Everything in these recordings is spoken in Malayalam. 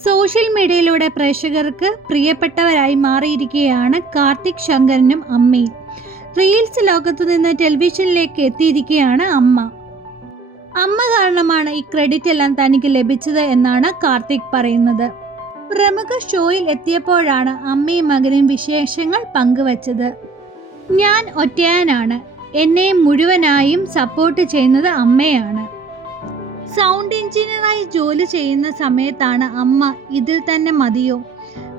സോഷ്യൽ മീഡിയയിലൂടെ പ്രേക്ഷകർക്ക് പ്രിയപ്പെട്ടവരായി മാറിയിരിക്കുകയാണ് കാർത്തിക് ശങ്കരനും അമ്മയും. റീൽസ് ലോകത്തു നിന്ന് ടെലിവിഷനിലേക്ക് എത്തിയിരിക്കുകയാണ് അമ്മ. അമ്മ കാരണമാണ് ഈ ക്രെഡിറ്റ് എല്ലാം തനിക്ക് ലഭിച്ചത് എന്നാണ് കാർത്തിക് പറയുന്നത്. പ്രമുഖ ഷോയിൽ എത്തിയപ്പോഴാണ് അമ്മയും മകനും വിശേഷങ്ങൾ പങ്കുവച്ചത്. ഞാൻ ഒറ്റയാനാണ്, എന്നെ മുഴുവനായും സപ്പോർട്ട് ചെയ്യുന്നത് അമ്മയാണ്. സൗണ്ട് എഞ്ചിനീയറായി ജോലി ചെയ്യുന്ന സമയത്താണ് അമ്മ ഇതിൽ തന്നെ മതിയോ,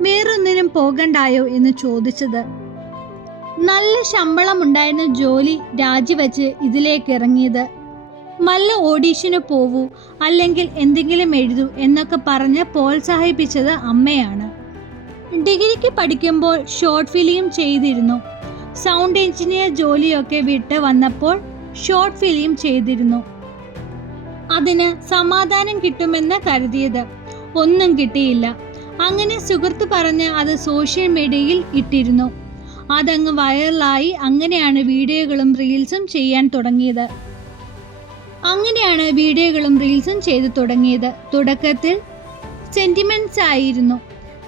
വേറൊന്നിനും പോകണ്ടായോ എന്ന് ചോദിച്ചത്. നല്ല ശമ്പളം ഉണ്ടായിരുന്ന ജോലി രാജിവെച്ച് ഇതിലേക്ക് ഇറങ്ങിയത്. നല്ല ഓഡീഷന് പോവൂ, അല്ലെങ്കിൽ എന്തെങ്കിലും എഴുതൂ എന്നൊക്കെ പറഞ്ഞ് പ്രോത്സാഹിപ്പിച്ചത് അമ്മയാണ്. ഡിഗ്രിക്ക് പഠിക്കുമ്പോൾ ഷോർട്ട് ഫിലിം ചെയ്തിരുന്നു. സൗണ്ട് എഞ്ചിനീയർ ജോലിയൊക്കെ വിട്ട് വന്നപ്പോൾ ഷോർട്ട് ഫിലിം ചെയ്തിരുന്നു. അതിന് സമാധാനം കിട്ടുമെന്ന് കരുതിയത്, ഒന്നും കിട്ടിയില്ല. അങ്ങനെ സുഹൃത്ത് പറഞ്ഞ് അത് സോഷ്യൽ മീഡിയയിൽ ഇട്ടിരുന്നു. അതങ്ങ് വൈറലായി. അങ്ങനെയാണ് വീഡിയോകളും റീൽസും ചെയ്തു തുടങ്ങിയത്. തുടക്കത്തിൽ സെന്റിമെന്റ്സ് ആയിരുന്നു,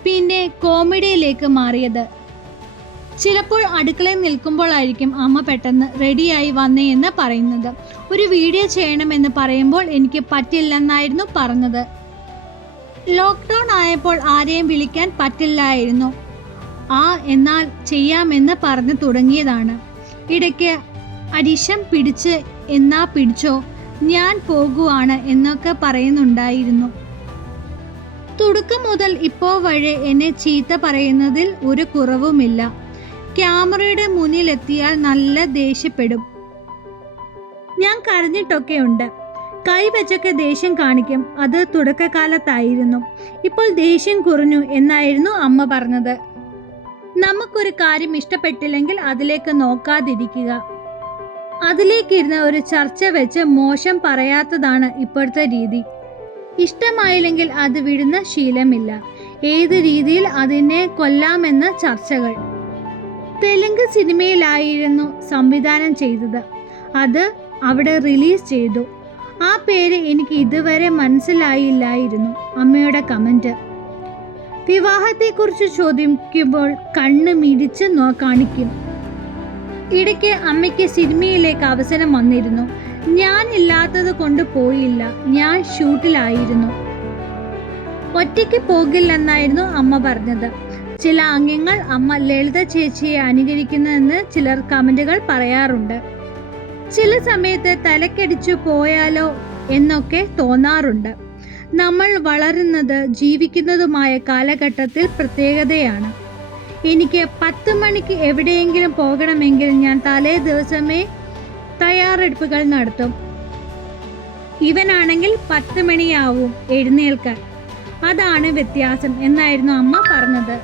പിന്നെ കോമഡിയിലേക്ക് മാറിയത്. ചിലപ്പോൾ അടുക്കളയിൽ നിൽക്കുമ്പോഴായിരിക്കും അമ്മ പെട്ടെന്ന് റെഡിയായി വന്നേ എന്ന് പറയുന്നത്. ഒരു വീഡിയോ ചെയ്യണമെന്ന് പറയുമ്പോൾ എനിക്ക് പറ്റില്ലെന്നായിരുന്നു പറഞ്ഞത്. ലോക്ക്ഡൗൺ ആയപ്പോൾ ആരെയും വിളിക്കാൻ പറ്റില്ലായിരുന്നു. എന്നാൽ ചെയ്യാമെന്ന് പറഞ്ഞു തുടങ്ങിയതാണ്. ഇടയ്ക്ക് അരിശം പിടിച്ച് എന്നാ പിടിച്ചോ, ഞാൻ പോകുവാണ് എന്നൊക്കെ പറയുന്നുണ്ടായിരുന്നു. തുടക്കം മുതൽ ഇപ്പോൾ വരെ എന്നെ ചീത്ത പറയുന്നതിൽ ഒരു കുറവുമില്ല. ക്യാമറയുടെ മുന്നിലെത്തിയാൽ നല്ല ദേഷ്യപ്പെടും. ഞാൻ കരഞ്ഞിട്ടൊക്കെ ഉണ്ട്. കൈവച്ചൊക്കെ ദേഷ്യം കാണിക്കും. അത് തുടക്കകാലത്തായിരുന്നു. ഇപ്പോൾ ദേഷ്യം കുറഞ്ഞു എന്നായിരുന്നു അമ്മ പറഞ്ഞത്. നമുക്കൊരു കാര്യം ഇഷ്ടപ്പെട്ടില്ലെങ്കിൽ അതിലേക്ക് നോക്കാതിരിക്കുക. അതിലേക്കിരുന്ന് ഒരു ചർച്ച വെച്ച് മോശം പറയാത്തതാണ് ഇപ്പോഴത്തെ രീതി. ഇഷ്ടമായില്ലെങ്കിൽ അത് വിടുന്ന ശീലമില്ല. ഏത് രീതിയിൽ അതിനെ കൊല്ലാമെന്ന ചർച്ചകൾ. തെലുങ്ക് സിനിമയിലായിരുന്നു സംവിധാനം ചെയ്തത്. അത് അവിടെ റിലീസ് ചെയ്തു. ആ പേര് എനിക്ക് ഇതുവരെ മനസ്സിലായില്ലായിരുന്നു. അമ്മയുടെ കമന്റ്. വിവാഹത്തെക്കുറിച്ച് ചോദിക്കുമ്പോൾ കണ്ണ് മിടിച്ച് കാണിക്കും. ഇടയ്ക്ക് അമ്മയ്ക്ക് സിനിമയിലേക്ക് അവസരം വന്നിരുന്നു. ഞാൻ ഇല്ലാത്തത് കൊണ്ട് പോയില്ല. ഞാൻ ഷൂട്ടിലായിരുന്നു. ഒറ്റയ്ക്ക് പോകില്ലെന്നായിരുന്നു അമ്മ പറഞ്ഞത്. ചില അംഗങ്ങൾ അമ്മ ലളിത ചേച്ചിയെ അനുകരിക്കുന്നതെന്ന് ചിലർ കമന്റുകൾ പറയാറുണ്ട്. ചില സമയത്ത് തലക്കടിച്ചു പോയാലോ എന്നൊക്കെ തോന്നാറുണ്ട്. നമ്മൾ വളരുന്നത് ജീവിക്കുന്നതുമായ കാലഘട്ടത്തിൽ പ്രത്യേകതയാണ്. എനിക്ക് 10 മണിക്ക് എവിടെയെങ്കിലും പോകണമെങ്കിൽ ഞാൻ തലേ ദിവസമേ തയ്യാറെടുപ്പുകൾ നടത്തും. ഇവനാണെങ്കിൽ 10 മണിയാവും എഴുന്നേൽക്കാൻ. അതാണ് വ്യത്യാസം എന്നായിരുന്നു അമ്മ പറഞ്ഞത്.